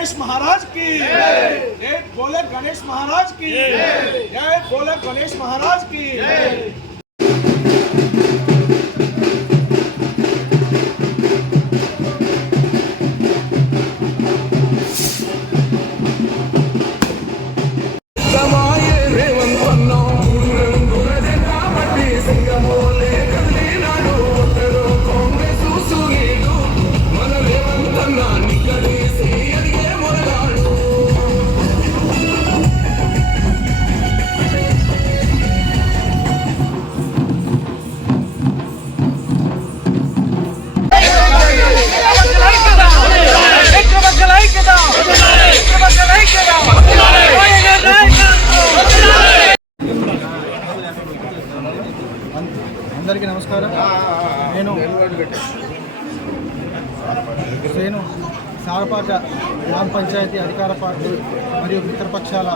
गणेश महाराज की जय। बोले गणेश महाराज की जय। बोले गणेश महाराज की जय। అందరికీ నమస్కారం. నేను సారపాక గ్రామ పంచాయతీ అధికార పార్టీ మరియు మిత్రపక్షాల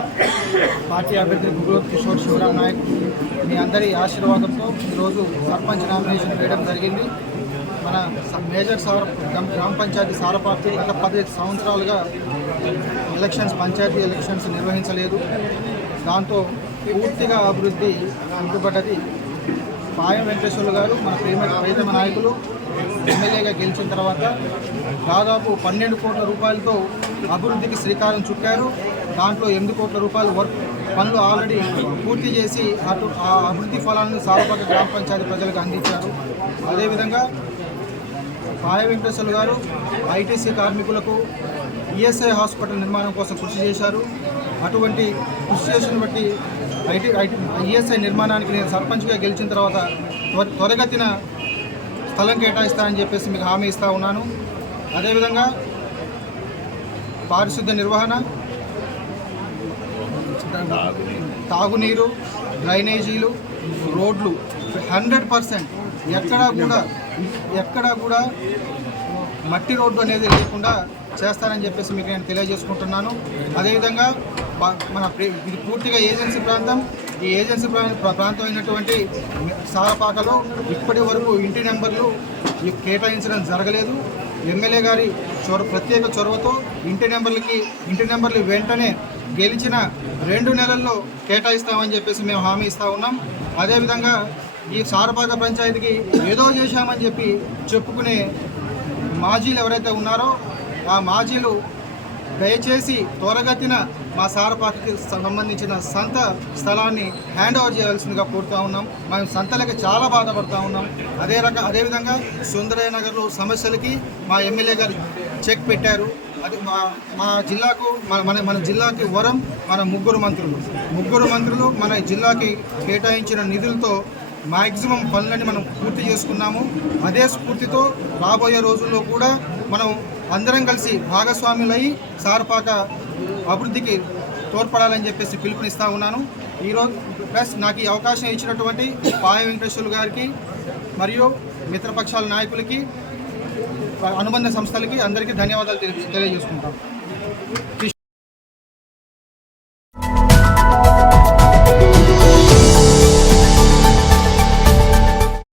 పార్టీ అభ్యర్థి గుగ్గులోత్ కిషోర్ శివరామ్ నాయక్ మీ అందరి ఆశీర్వాదంతో ఈరోజు సర్పంచ్ నామినేషన్ వేయడం జరిగింది. మన మేజర్ గ్రామ పంచాయతీ సారపార్టీ గత 15 సంవత్సరాలుగా పంచాయతీ ఎలక్షన్స్ నిర్వహించలేదు. దాంతో పూర్తిగా అభివృద్ధి అందుబడ్డది. పాయం వెంకటేశ్వర్లు గారు మన ప్రియతమ నాయకులు ఎమ్మెల్యేగా గెలిచిన తర్వాత దాదాపు 12 కోట్ల రూపాయలతో అభివృద్ధికి శ్రీకారం చుట్టారు. దాంట్లో 8 కోట్ల రూపాయల పనులు ఆల్రెడీ పూర్తి చేసి ఆ అభివృద్ధి ఫలాలను సారపాక గ్రామ పంచాయతీ ప్రజలకు అందించారు. అదేవిధంగా పాయం వెంకటేశ్వర్లు గారు ఐటీసీ కార్మికులకు ఈఎస్ఐ హాస్పిటల్ నిర్మాణం కోసం కృషి చేశారు. అటువంటి కృషి చేసిన బట్టి ఈఎస్ఐ నిర్మాణానికి నేను సర్పంచ్గా గెలిచిన తర్వాత త్వరగతిన స్థలం కేటాయిస్తానని చెప్పేసి మీకు హామీ ఇస్తూ ఉన్నాను. అదేవిధంగా పారిశుద్ధ్య నిర్వహణ, తాగునీరు, డ్రైనేజీలు, రోడ్లు 100% ఎక్కడా కూడా మట్టి రోడ్డు అనేది లేకుండా చేస్తానని చెప్పేసి మీకు నేను తెలియజేసుకుంటున్నాను. అదేవిధంగా ఇది పూర్తిగా ఏజెన్సీ ప్రాంతం. ఈ ఏజెన్సీ ప్రాంతం అయినటువంటి సారపాకలో ఇప్పటి వరకు ఇంటి నెంబర్లు కేటాయించడం జరగలేదు. ఎమ్మెల్యే గారి ప్రత్యేక చొరవతో ఇంటి నెంబర్లు వెంటనే గెలిచిన 2 నెలల్లో కేటాయిస్తామని చెప్పేసి మేము హామీ ఇస్తూ ఉన్నాం. అదేవిధంగా ఈ సారపాక పంచాయతీకి ఏదో చేశామని చెప్పి చెప్పుకునే మాజీలు ఎవరైతే ఉన్నారో ఆ మాజీలు దయచేసి త్వరగతిన మా సారపాకకి సంబంధించిన సంత స్థలాన్ని హ్యాండ్ ఓవర్ చేయవలసిందిగా కోరుతూ ఉన్నాం. మేము సంతలకి చాలా బాధపడుతూ ఉన్నాం. అదేవిధంగా సుందరయ్య నగర్లో సమస్యలకి మా ఎమ్మెల్యే గారు చెక్ పెట్టారు. అది మా జిల్లాకు మన జిల్లాకి వరం మన ముగ్గురు మంత్రులు మన జిల్లాకి కేటాయించిన నిధులతో మ్యాక్సిమం పనులని మనం పూర్తి చేసుకున్నాము. అదే స్ఫూర్తితో రాబోయే రోజుల్లో కూడా మనం అందరం కలిసి భాగస్వాములై సారపాక అభివృద్ధికి తోడ్పడాలని చెప్పేసి పిలుపునిస్తూ ఉన్నాను. ఈరోజు ప్లస్ నాకు ఈ అవకాశం ఇచ్చినటువంటి పాయం వెంకటేశ్వర్లు గారికి మరియు మిత్రపక్షాల నాయకులకి, అనుబంధ సంస్థలకి అందరికీ ధన్యవాదాలు తెలియజేసుకుంటాం.